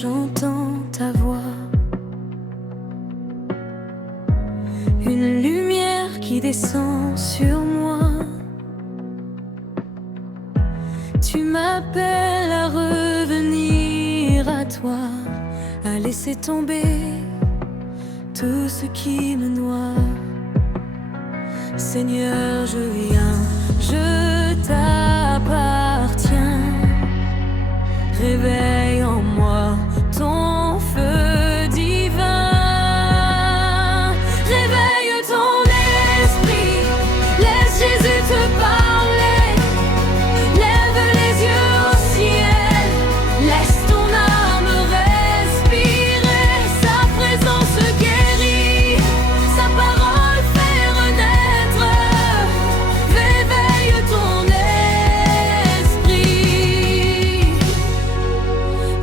j'entends ta voix, une lumière qui descend sur moi. Tu m'appelles à revenir à toi, à laisser tomber tout ce qui me noie. Seigneur, je viens, je t'appartiens. Réveille en moi ton feu divin. Réveille ton esprit, laisse Jésus te parler. Lève les yeux au ciel, laisse ton âme respirer. Sa présence guérit, sa parole fait renaître. Réveille ton esprit,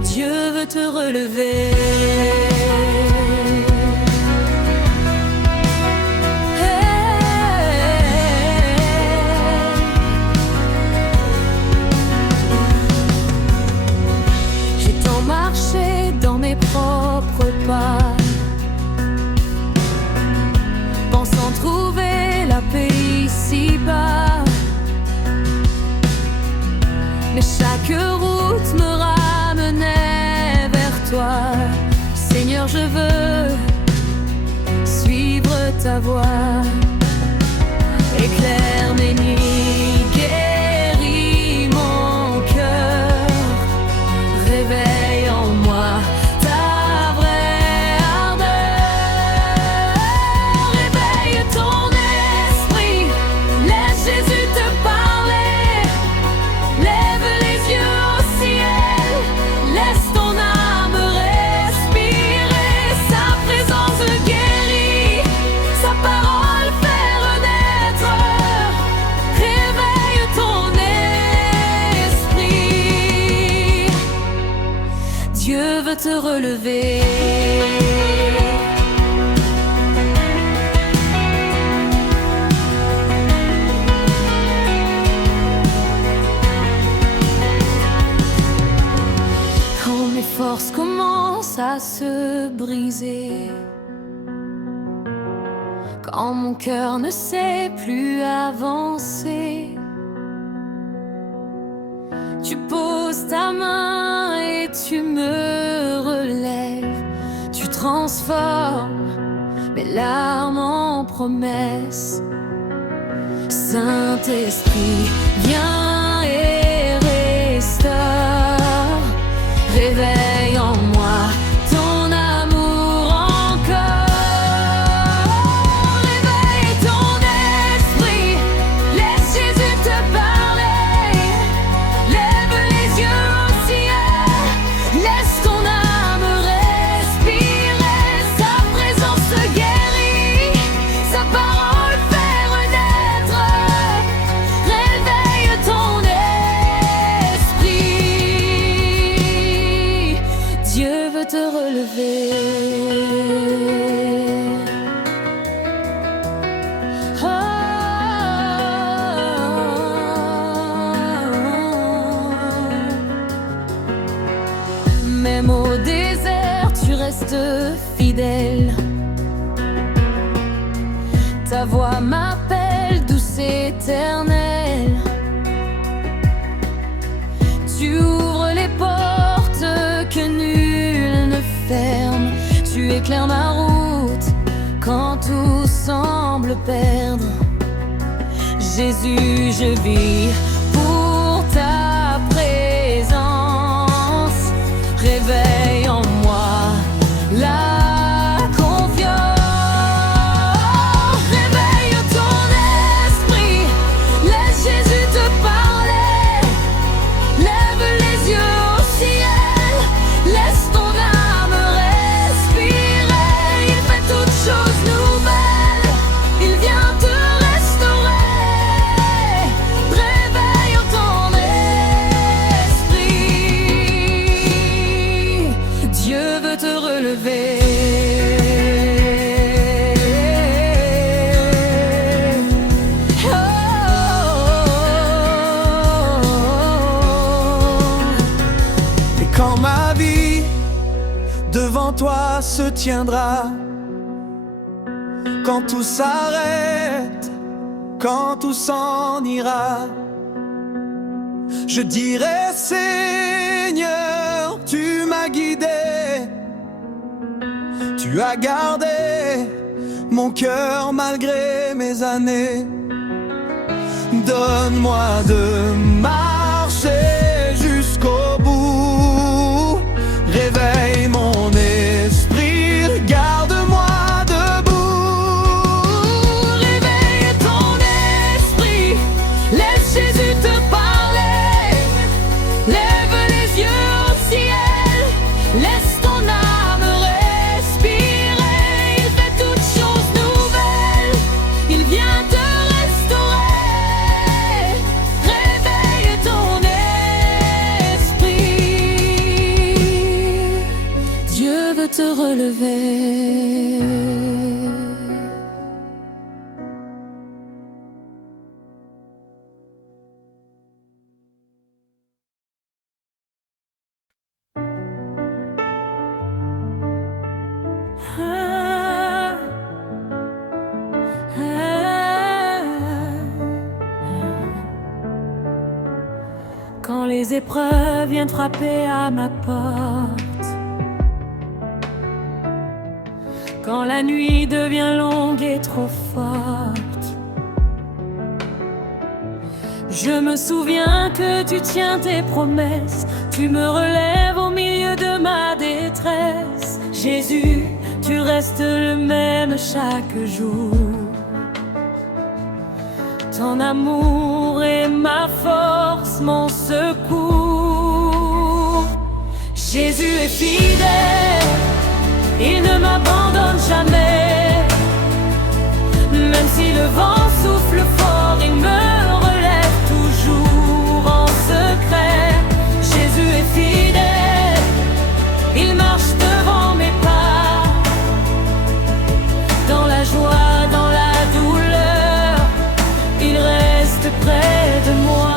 Dieu veut te relever. J'ai tant marché dans mes propres pas, pensant trouver la paix ici-bas. Mais chaque route me ramenait vers toi. Seigneur, je veux suivre ta voie. Éclaire mes nuits, guéris mon cœur. Réveille en moi ta vraie ardeur. Réveille ton esprit, laisse Jésus te parler. Lève les yeux au ciel, laisse ton âme respirer. Sa présence guérit, sa parole fait renaître. Réveille ton esprit, Dieu veut te relever. Quand mes forces commencent à se briser, quand mon cœur ne sait plus avancer, tu poses ta main et tu me relèves. Tu transformes mes larmes en promesses. Saint-Esprit, viens et restaure. Réveille en moi ton amour encore. Réveille ton esprit, laisse Jésus te parler. Lève les yeux au ciel, laisse ton âme respirer. Sa présence guérit, sa parole fait renaître. Réveille ton esprit, Dieu veut te relever. Même au désert, tu restes fidèle. Ta voix m'appelle, douce éternelle. Tu ouvres les portes que nul ne ferme. Tu éclaires ma route quand tout semble perdre. Jésus, je vis pour ta présence. Réveille en moi la confiance. Réveille ton esprit, laisse Jésus te parler. Lève les yeux au ciel, laisse ton âme respirer. Il fait toutes choses nouvelles, il vient te restaurer. Réveille ton esprit, Dieu veut te relever. Et quand ma vie devant toi se tiendra. Quand tout s'arrête, quand tout s'en ira, je dirai Seigneur, tu m'as guidé, tu as gardé mon cœur malgré mes années. Donne-moi de marcher jusqu'au bout, réveille mon esprit, garde-moi debout. Réveille ton esprit, laisse Jésus te parler. Lève les yeux au ciel, laisse ton âme respirer. Il fait toutes choses nouvelles, il vient te restaurer. Réveille ton esprit, Dieu veut te relever. Quand les épreuves viennent frapper à ma porte, quand la nuit devient longue et trop forte, je me souviens que tu tiens tes promesses, tu me relèves au milieu de ma détresse. Jésus, tu restes le même chaque jour. Ton amour est ma force, mon secours. Jésus est fidèle, il ne m'abandonne jamais. Même si le vent souffle fort, il me relève toujours en secret. Jésus est fidèle, il marche devant mes pas. Dans la joie, dans la douleur, il reste près de moi.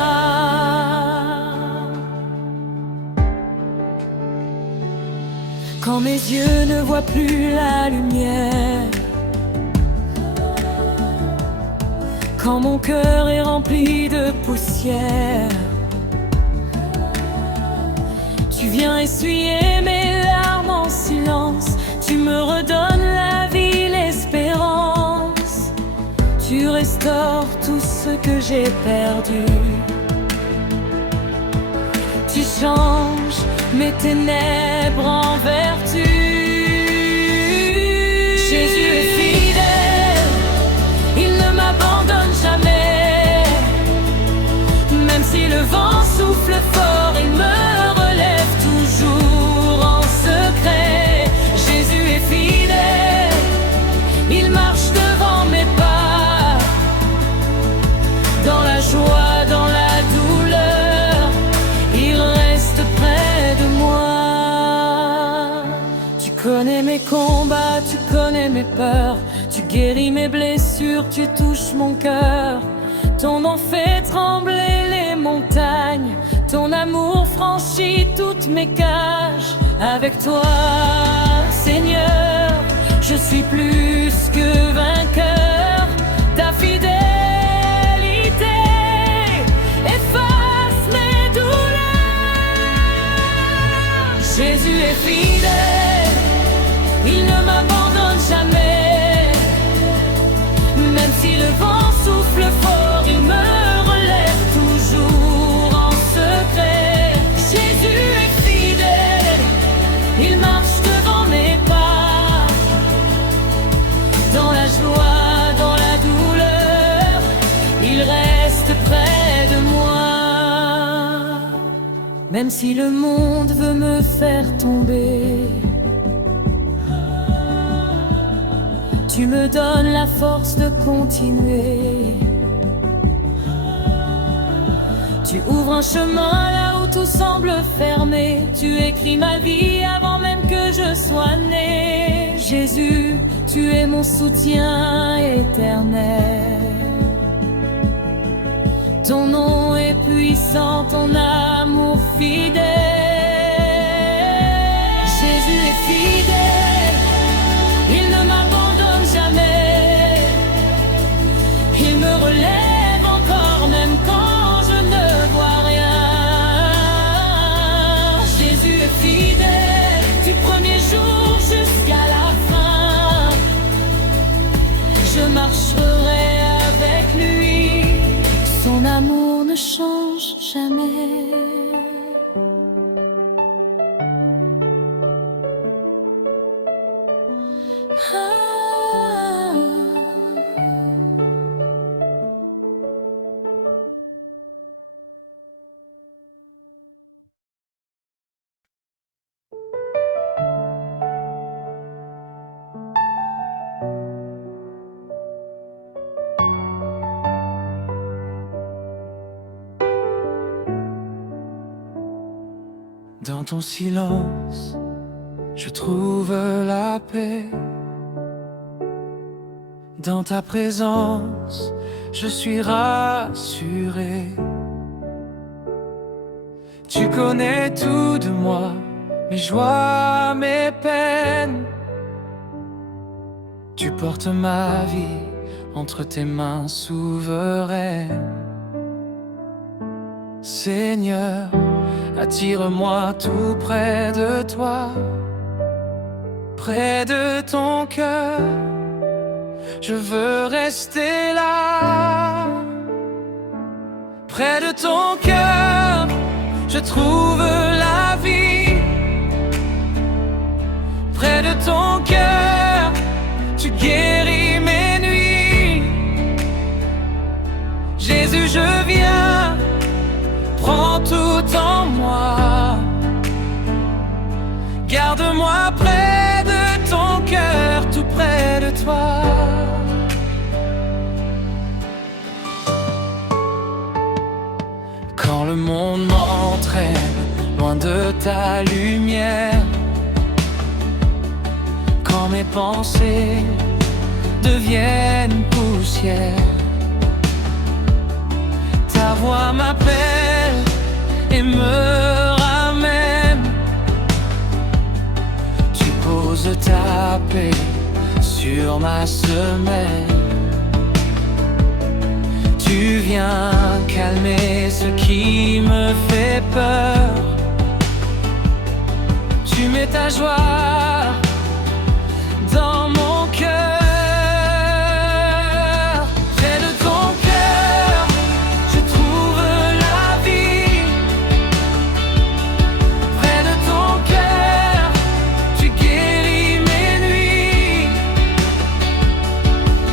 Quand mes yeux ne voient plus la lumière, quand mon cœur est rempli de poussière, tu viens essuyer mes larmes en silence. Tu me redonnes la vie, l'espérance. Tu restaures tout ce que j'ai perdu. Tu changes mes ténèbres en vertu. Jésus est fidèle, il ne m'abandonne jamais. Même si le vent souffle fort, il me relève toujours en secret. Jésus est fidèle, il marche devant mes pas. Dans la joie, dans la douleur, il reste près de moi. Tu connais mes combats, tu connais mes peurs, tu guéris mes blessures, tu touches mon cœur. Ton nom fait trembler les montagnes, ton amour franchit toutes mes cages. Avec toi, Seigneur, je suis plus que vainqueur. Ta fidélité efface mes douleurs. Jésus est fidèle, il ne m'abandonne jamais. Même si le vent souffle fort, il me relève toujours en secret. Jésus est fidèle, il marche devant mes pas. Dans la joie, dans la douleur, il reste près de moi. Même si le monde veut me faire tomber, tu me donnes la force de continuer. Tu ouvres un chemin là où tout semble fermé. Tu écris ma vie avant même que je sois né. Jésus, tu es mon soutien éternel. Ton nom est puissant, ton amour fidèle. Jésus est fidèle, jamais. Dans ton silence, je trouve la paix. Dans ta présence, je suis rassuré. Tu connais tout de moi, mes joies, mes peines. Tu portes ma vie entre tes mains souveraines. Seigneur, attire-moi tout près de toi, près de ton cœur. Je veux rester là, près de ton cœur. Je trouve la vie, près de ton cœur. Tu guéris mes nuits. Jésus, je viens, prends tout en moi. Garde-moi près de ton cœur, tout près de toi. Quand le monde m'entraîne loin de ta lumière, quand mes pensées deviennent poussière, ta voix m'appelle et me ramène. Tu poses ta paix sur ma semaine. Tu viens calmer ce qui me fait peur. Tu mets ta joie dans mon cœur. Près de ton cœur, je trouve la vie. Près de ton cœur, tu guéris mes nuits.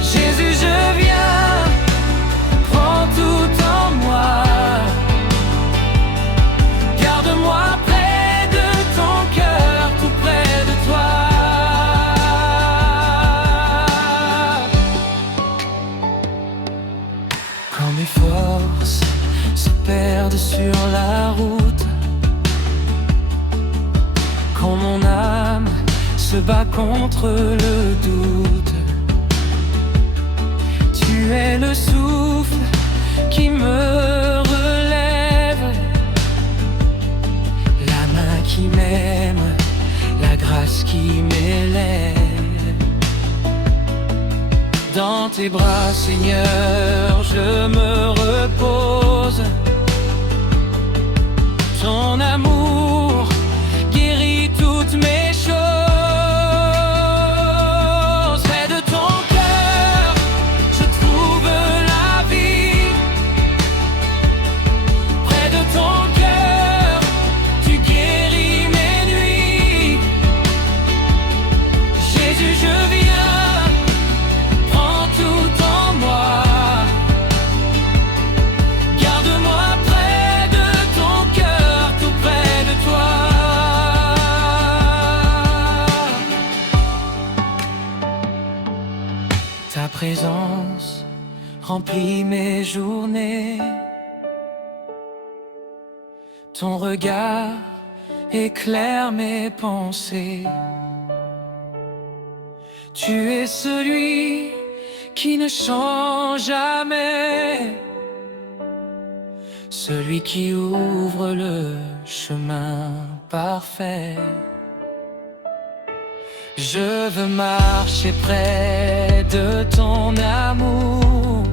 Jésus, je viens, prends tout en moi. Garde-moi près de ton cœur, tout près de toi. Quand mes forces se perdent sur la route, quand mon âme se bat contre le doute, tu es le souffle qui me relève, la main qui m'aime, la grâce qui m'élève. Dans tes bras, Seigneur, je me repose. Ton amour guérit toutes mes choses. Près de ton cœur, je trouve la vie. Près de ton cœur, tu guéris mes nuits. Jésus, je viens, prends tout en moi. Garde-moi près de ton cœur, tout près de toi. Ta présence remplit mes journées. Ton regard éclaire mes pensées. Tu es celui qui ne change jamais, celui qui ouvre le chemin parfait. Je veux marcher près de ton amour,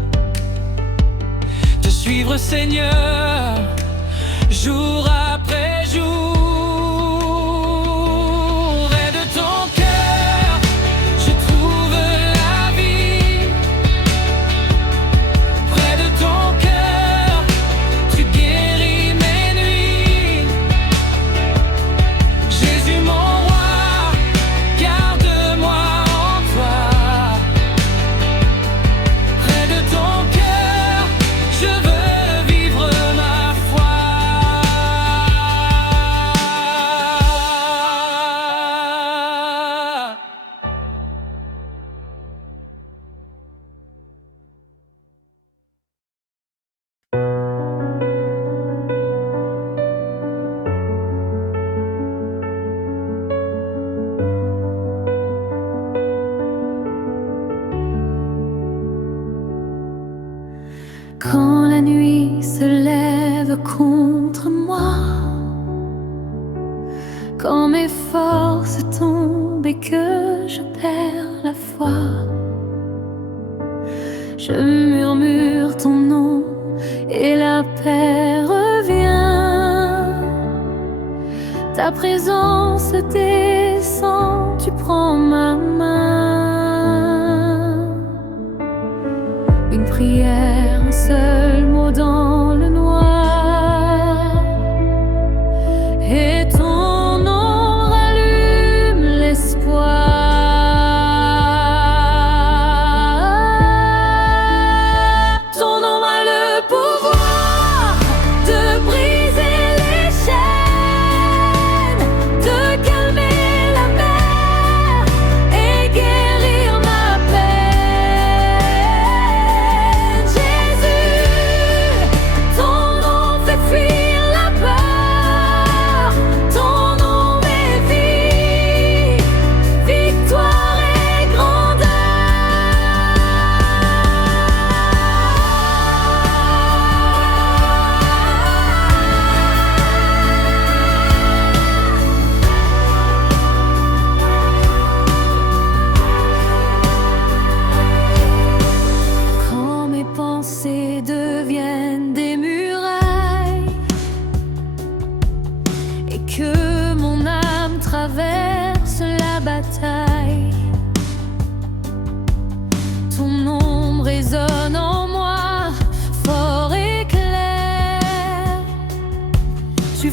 te suivre, Seigneur, jour après jour. Près de ton cœur, je trouve la vie. Près de ton cœur, tu guéris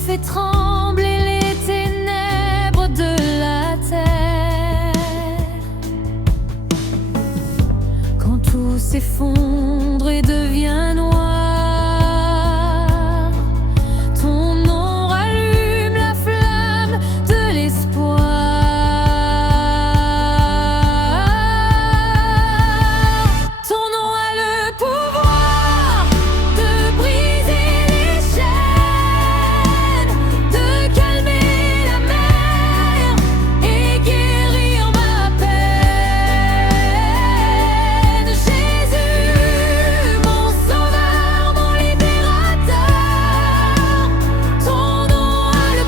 fais trembler les ténèbres de la terre. Quand tout s'effondre et devient noir, ton nom rallume la flamme de l'espoir. Ton nom a le pouvoir de briser les chaînes, de calmer la mer et guérir ma peine. Jésus, mon sauveur, mon libérateur, ton nom a le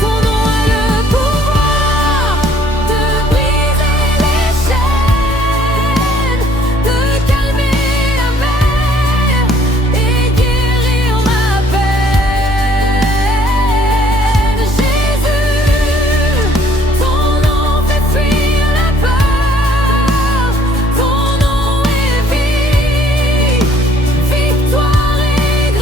ton nom a le pouvoir de briser les chaînes, de calmer la mer et guérir ma peine. Jésus, ton nom fait fuir la peur, ton nom est vie, victoire et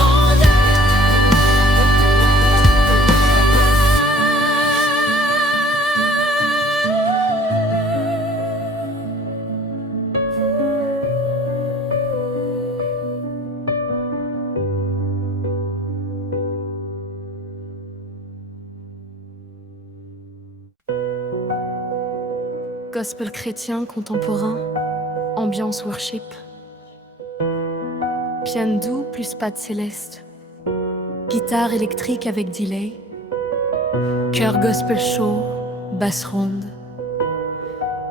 Gospel chrétien contemporain, ambiance worship. Piano doux plus pad céleste. Guitare électrique avec delay. Chœur gospel chaud, basse ronde.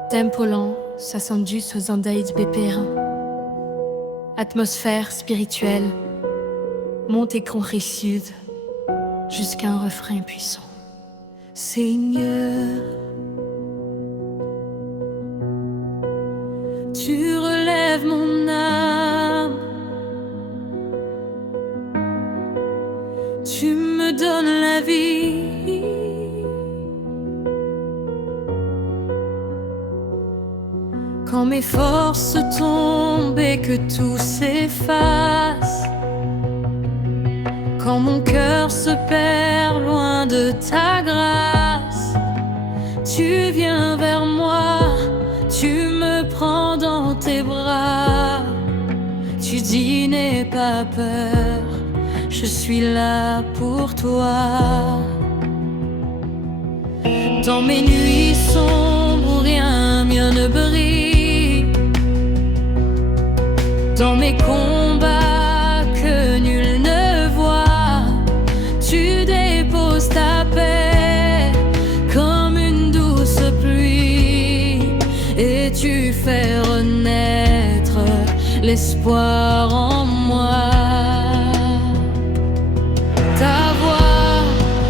Tempo lent, 70-70 BPM. Atmosphère spirituelle, montée progressive jusqu'à un refrain puissant. Seigneur, tu relèves mon âme, tu me donnes la vie. Quand mes forces tombent et que tout s'efface, quand mon cœur se perd loin de ta grâce, tu viens vers moi, tu me prends dans tes bras. Tu dis n'aie pas peur, je suis là pour toi. Dans mes nuits sombres où rien mieux ne brille, dans mes combats que nul ne voit, tu déposes ta paix comme une douce pluie et tu fais renaître l'espoir en moi. Ta voix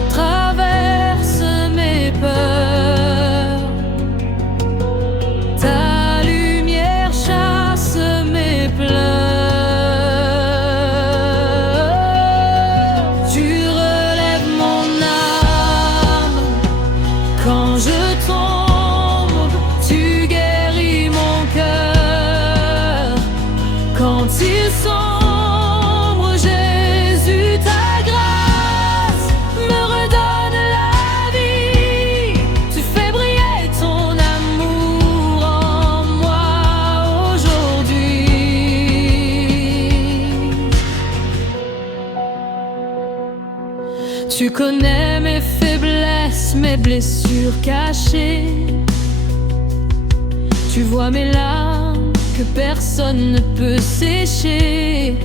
traverse mes peurs, ta lumière chasse mes pleurs. Tu relèves mon âme quand je tombe, tu guéris mon cœur. Quand il sombre, Jésus, ta grâce me redonne la vie. Tu fais briller ton amour en moi aujourd'hui. Tu connais mes faiblesses, mes blessures cachées. Tu vois mes larmes que personne ne peut sécher.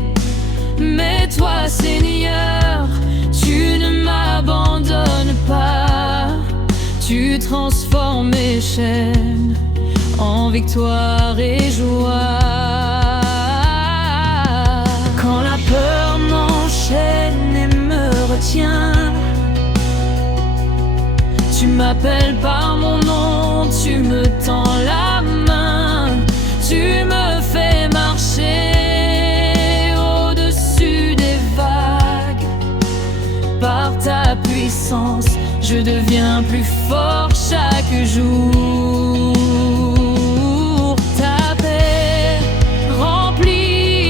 Mais toi, Seigneur, tu ne m'abandonnes pas. Tu transformes mes chaînes en victoire et joie. Quand la peur m'enchaîne et me retient, tu m'appelles par mon nom, tu me tends la main, tu me fais marcher au-dessus des vagues. Par ta puissance, je deviens plus fort chaque jour. Ta paix remplit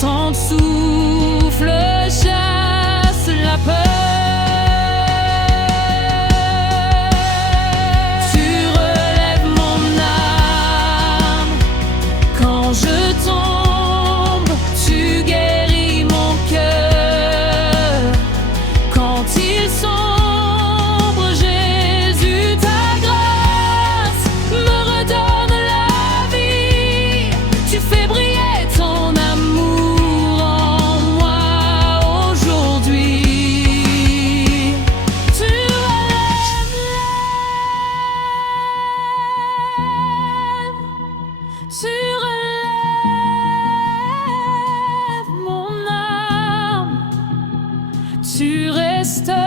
Ton souffle chasse la peur. Tu relèves mon âme quand je tombe. Tu guéris mon cœur quand il sombre. Jésus, ta grâce me redonne la vie. Tu fais briller ton amour en moi aujourd'hui. Tu relèves mon âme. Tu restaures.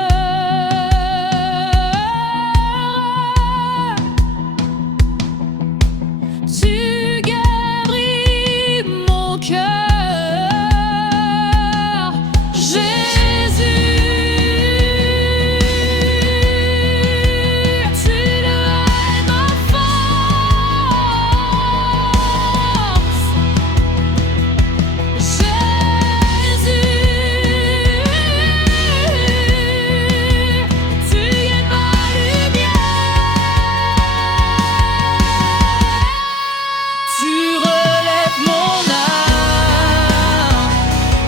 Tu guéris mon cœur. Jésus, tu es ma force. Jésus, tu es ma lumière. Tu relèves mon âme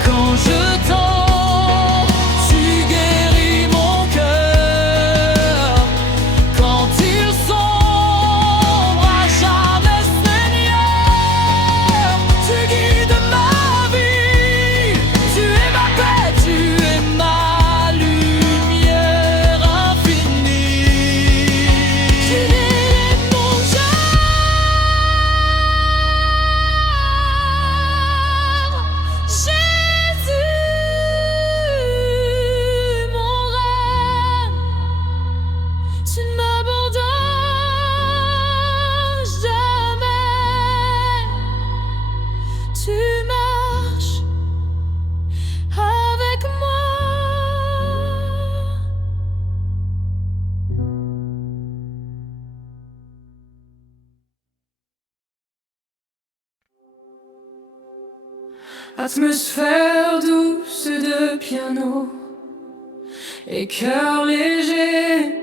quand je tombe. Tu guéris mon cœur quand il sombre. À jamais, Seigneur, tu guides ma vie. Tu es ma paix, tu es ma lumière infinie. Tu es mon Jésus, mon reine, tu ne m'abandonnes jamais. Tu marches avec moi. Atmosphère douce de piano et cœur léger,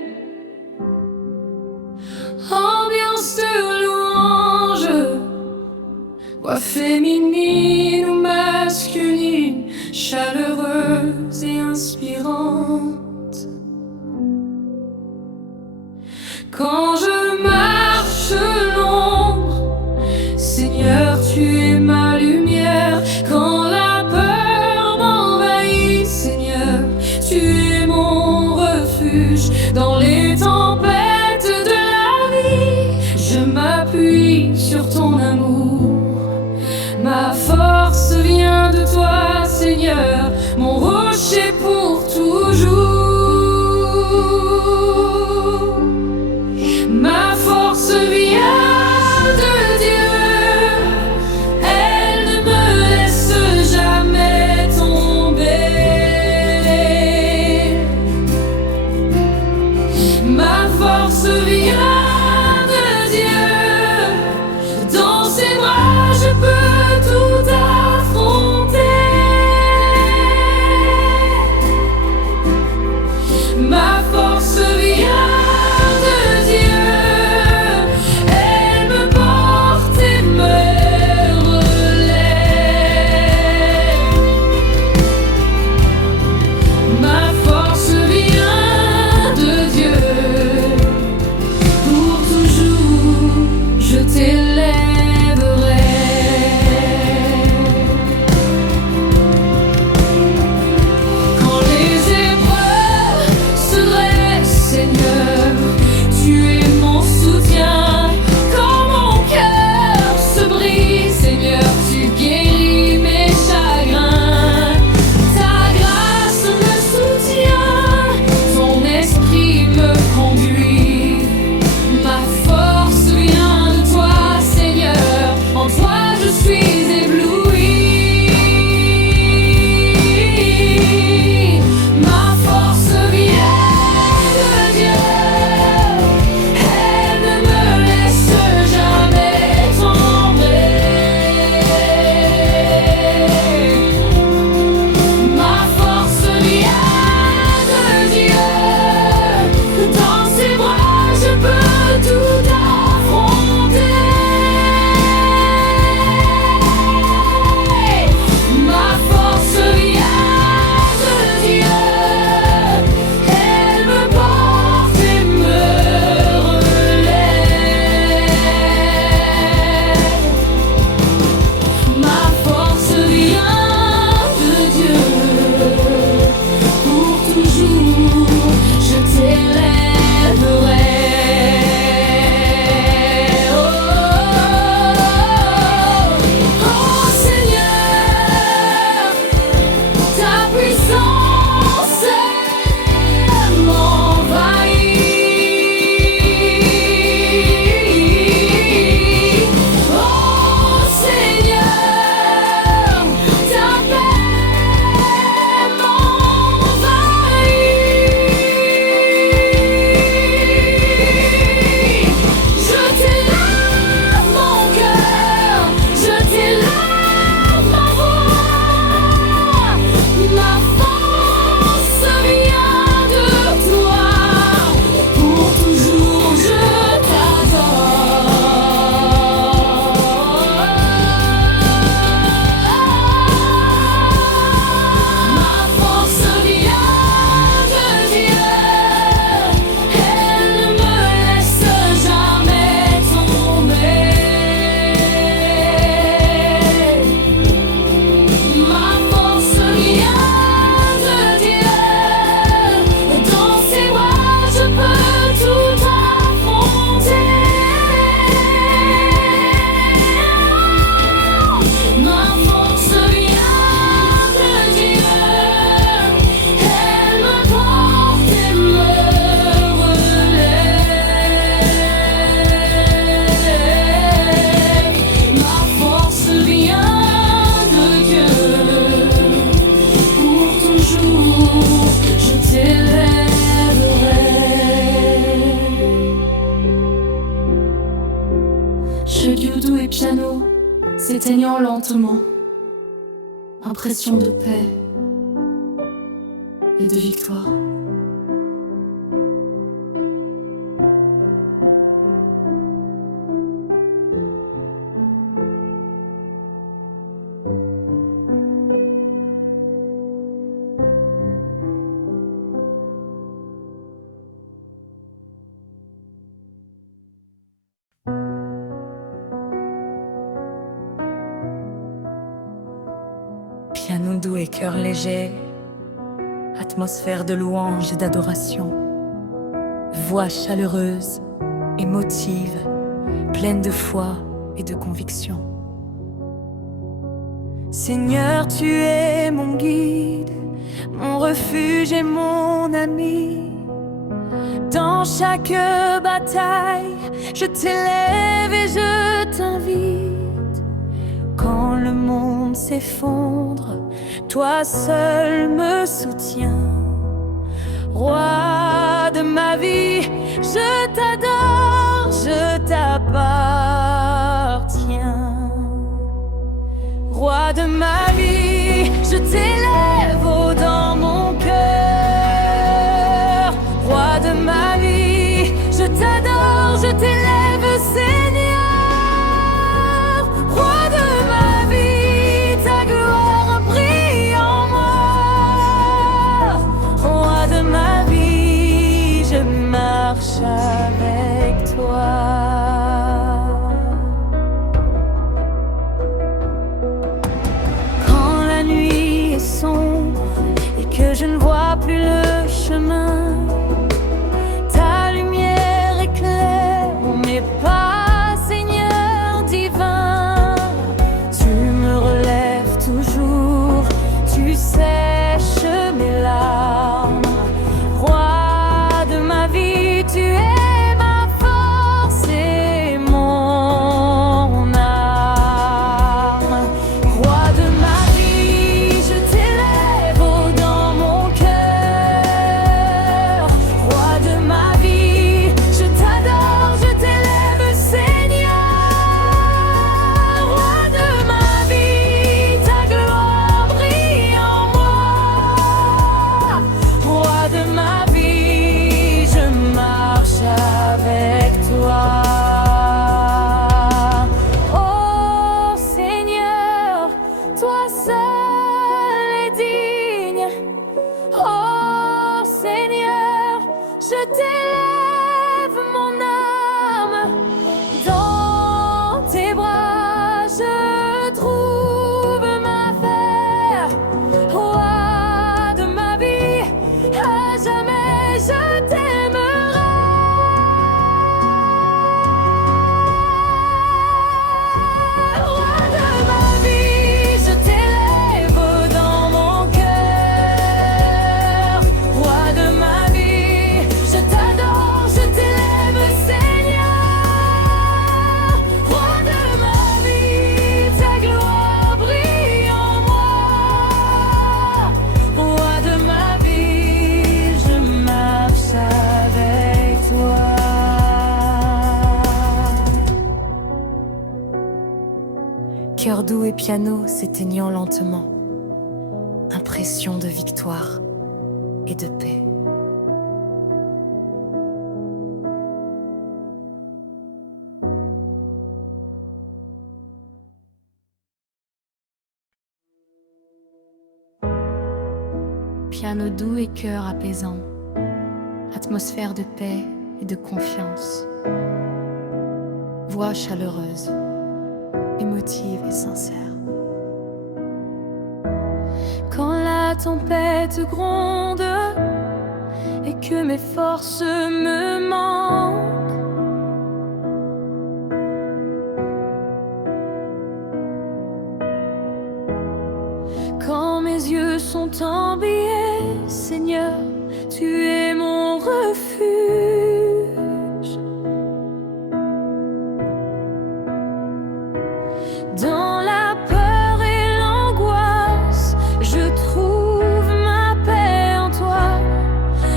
ambiance de louange, voix féminine ou masculine, chaleureuse et inspirante. Quand je marche l'ombre, Seigneur, tu es ma lumière. Quand la peur m'envahit, Seigneur, tu es mon refuge. Dans les tempêtes de la vie, je m'appuie sur ton amour. Ma force vient de toi, Seigneur, mon rocher pour toujours. s'éteignant lentement, impression de paix et de victoire. Piano doux et cœur léger, atmosphère de louange et d'adoration, voix chaleureuse, émotive, pleine de foi et de conviction. Seigneur, tu es mon guide, mon refuge et mon ami. Dans chaque bataille, je t'élève et je t'invite. Quand le monde s'effondre, toi seul me soutiens. Roi de ma vie, je t'adore, je t'appartiens. Roi de ma vie, je t'élève haut dans mon cœur. Roi de ma vie, je t'adore, je t'élève, Seigneur. Roi de ma vie, ta gloire brille en moi. Roi de ma vie, je marche avec toi. Quand la nuit est sombre et que je ne vois plus le chemin, ta lumière éclaire mes pas, Seigneur divin. Tu me relèves toujours, tu sèches mes larmes. Roi de ma vie, tu es ma force et mon âme. Roi de ma vie, je t'élève haut dans mon cœur. Roi de ma vie, je t'adore, je t'élève, Seigneur. Roi de ma vie, ta gloire brille en moi. Roi de ma vie, je marche avec toi. Oh Seigneur, toi seul est digne. Oh Seigneur, je t'élève mon âme. Dans tes bras je trouve ma paix. Roi de ma vie, à jamais je t'aimerai. Roi de ma vie, je t'élève dans mon cœur. Roi de ma vie, je t'adore, je t'élève, Seigneur. Roi de ma vie, ta gloire brille en moi. Roi de ma vie, je marche avec toi. Cœur doux et piano s'éteignant lentement, impression de victoire et de paix. Piano doux et cœur apaisant, atmosphère de paix et de confiance. Voix chaleureuse, émotive et sincère. Quand la tempête gronde et que mes forces me manquent, quand mes yeux sont embillés, Seigneur, tu es mon refuge. Dans la peur et l'angoisse, je trouve ma paix en toi,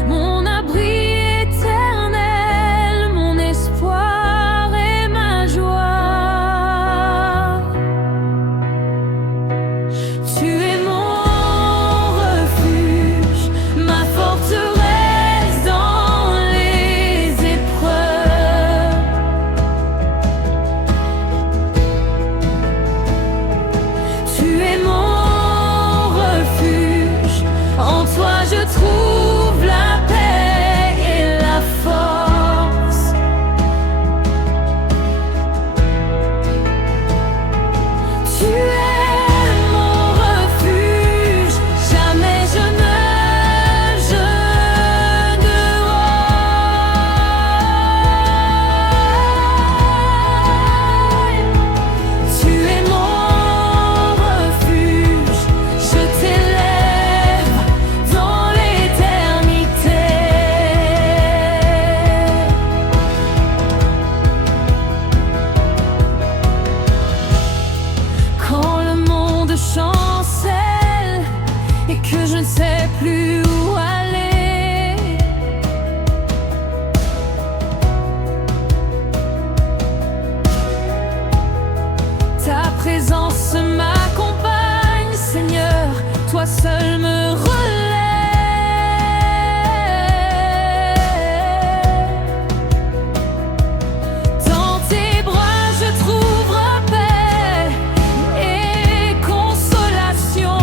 mon abri éternel, mon espoir et ma joie. que je ne sais plus où aller. Ta présence m'accompagne, Seigneur, toi seul me relèves. Dans tes bras je trouve paix et consolation.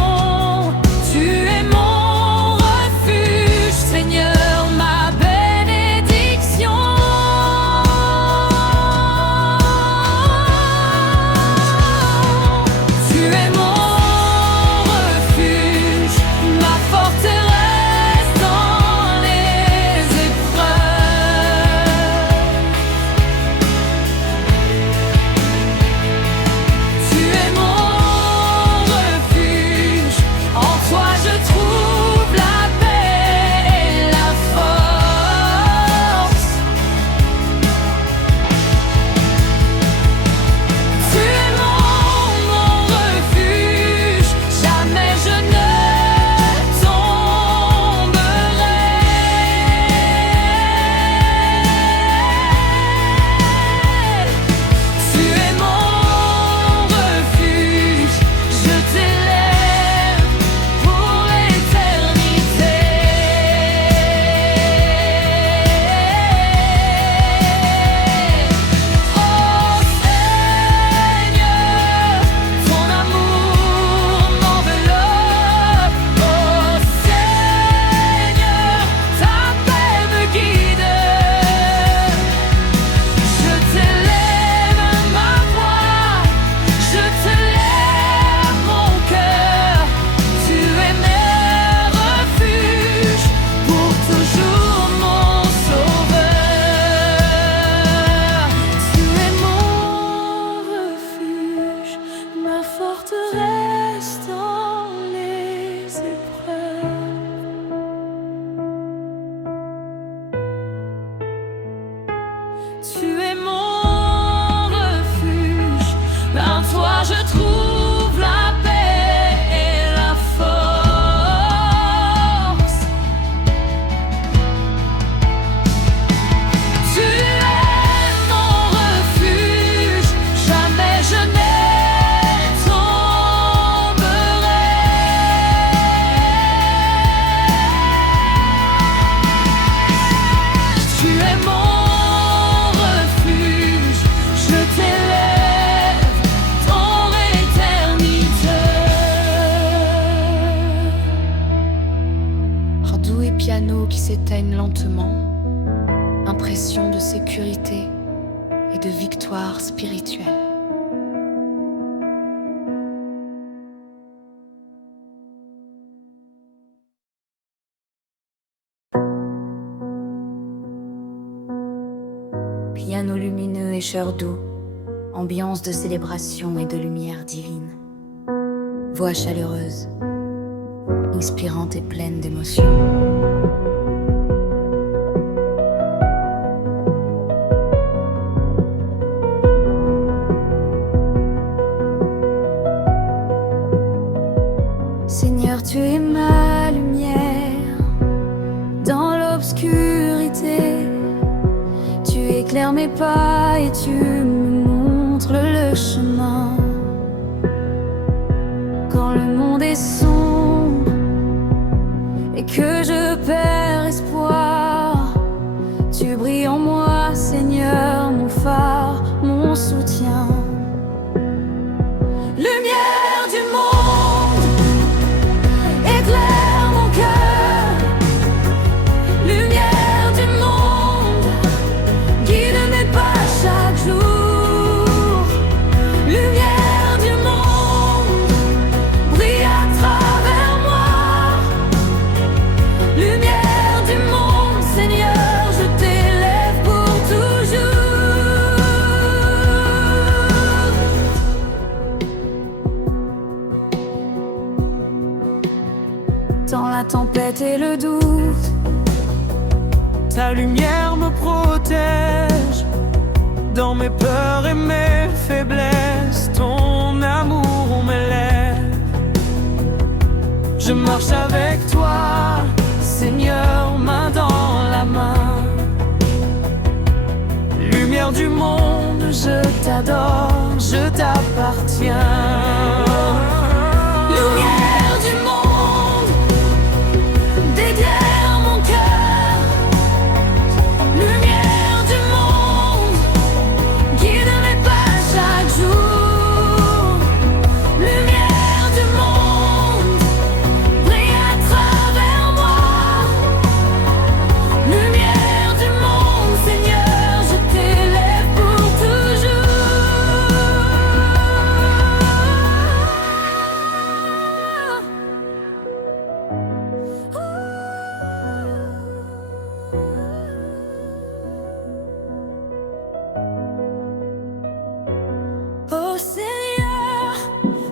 Tu es mon refuge, Seigneur, ma bénédiction. Tu es mon refuge, ma forteresse dans les épreuves. Tu es mon refuge, en toi je trouve la paix et la force. Tu es mon refuge, jamais je ne tomberai. Tu es mon refuge, je t'élève pour l'éternité. Oh Seigneur, ton amour m'enveloppe. Oh Seigneur, ta paix me guide. Je t'élève ma voix, je te lève mon cœur. Tu es mon refuge, pour toujours mon sauveur. Tu es mon refuge, ma forteresse dans les épreuves. Tu es mon refuge, en toi je trouve la paix et la force. Tu es mon refuge, jamais je ne tomberai. Tu es mon refuge, je t'élève dans l'éternité. Radou et piano qui s'éteignent lentement, impression de sécurité et de victoire spirituelle. Piano lumineux et chœur doux, ambiance de célébration et de lumière divine. Voix chaleureuse, inspirante et pleine d'émotion. Seigneur, tu es ma lumière dans l'obscurité. Tu éclaires mes pas et tu me montres le chemin. Quand le monde est sombre et que je perds espoir, tu brilles en moi, Seigneur, mon phare, mon soutien. Lumière du monde, éclaire mon cœur. Lumière du monde, guide mes pas chaque jour. Lumière du monde, brille à travers moi. Lumière du monde, Seigneur, je t'élève pour toujours. Dans la tempête et le doute, Ta lumière me protège dans mes peurs et mes faiblesses. Ton amour m'élève. Je marche avec toi, Seigneur, main dans la main. Lumière du monde, je t'adore, je t'appartiens. Lumière du monde, d'éclaire mon cœur. Lumière du monde, guide mes pas chaque jour. Lumière du monde, brille à travers moi. Lumière du monde, Seigneur, je t'élève pour toujours. Oh Seigneur,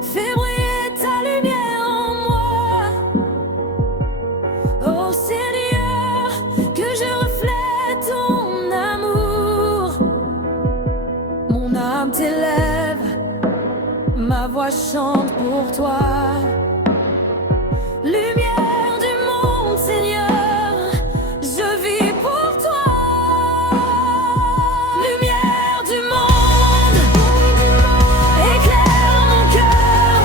fais briller ta lumière en moi. Oh Seigneur, que je reflète ton amour. Mon âme t'élève, ma voix chante pour toi. Lumière du monde, Seigneur, je vis pour toi. Lumière du monde, éclaire mon cœur.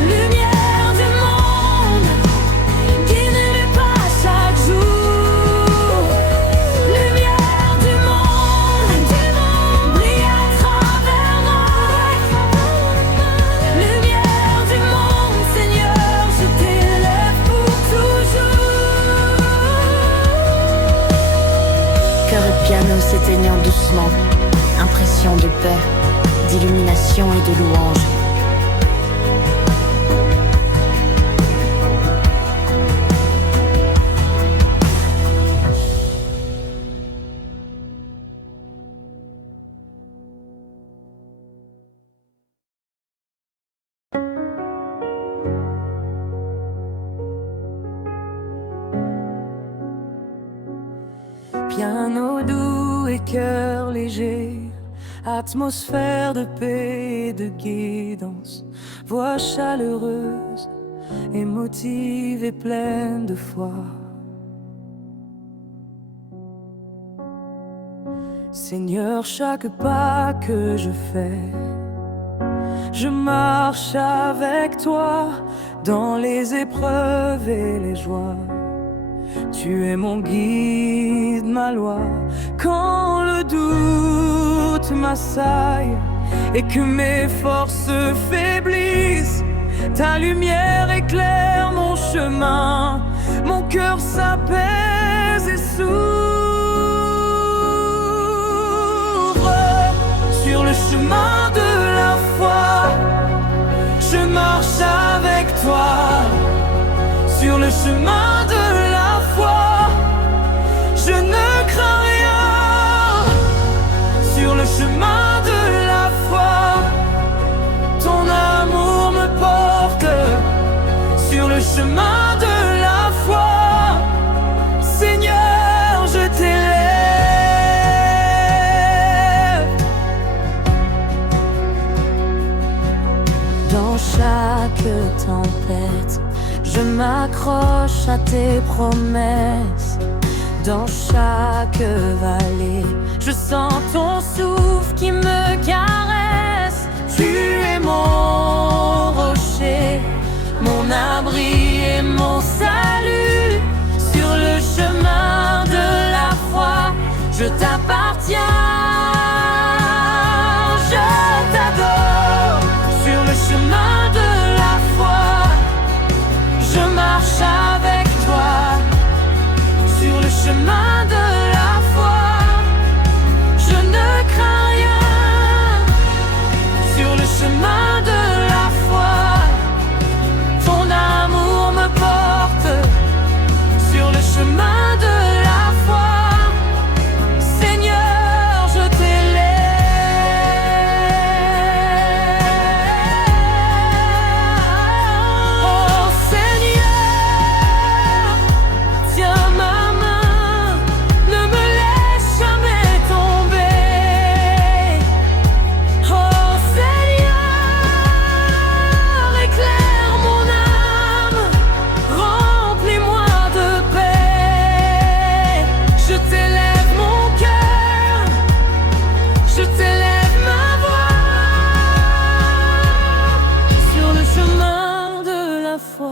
Lumière du monde, guide mes pas chaque jour. Lumière du monde, brille à travers moi. Lumière du monde, Seigneur, je t'élève pour toujours. Cœur et piano s'éteignant doucement, impression de paix, d'illumination et de louange. Piano doux et cœur léger, atmosphère de paix et de guidance, voix chaleureuse, émotive et pleine de foi. Seigneur, chaque pas que je fais, je marche avec toi dans les épreuves et les joies. Tu es mon guide, ma loi. Quand le doute m'assaille et que mes forces faiblissent, ta lumière éclaire mon chemin. Mon cœur s'apaise et s'ouvre sur le chemin de la foi. Je marche avec toi sur le chemin de la foi. Je ne crains rien sur le chemin de la foi. Ton amour me porte sur le chemin de la foi. Seigneur, je t'élève. Dans chaque tempête, je m'accroche à tes promesses. Dans chaque vallée, je sens ton souffle qui me caresse. Tu es mon rocher, mon abri et mon salut. Sur le chemin de la foi, je t'appartiens. Je t'adore. Sur le chemin de la foi, je marche avec toi. Sur le chemin de la foi, je ne crains rien. Sur le chemin de la foi, ton amour me porte. Sur le chemin de la foi, Seigneur, je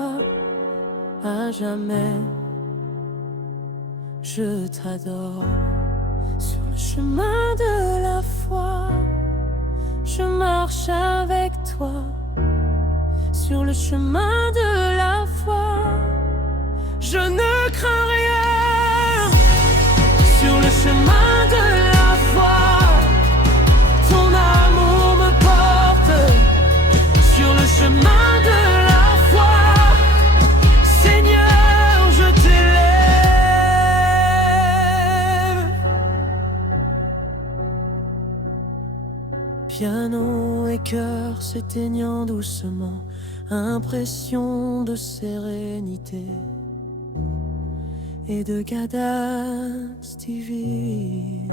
toi à jamais. Je t'adore. Sur le chemin de la foi, je marche avec toi. Sur le chemin de la foi, je ne crains rien. Sur le chemin de la foi, ton amour me porte. Sur le chemin de la foi, Seigneur, je t'élève. Piano et cœur s'éteignant doucement, impression de sérénité et de cadence divine.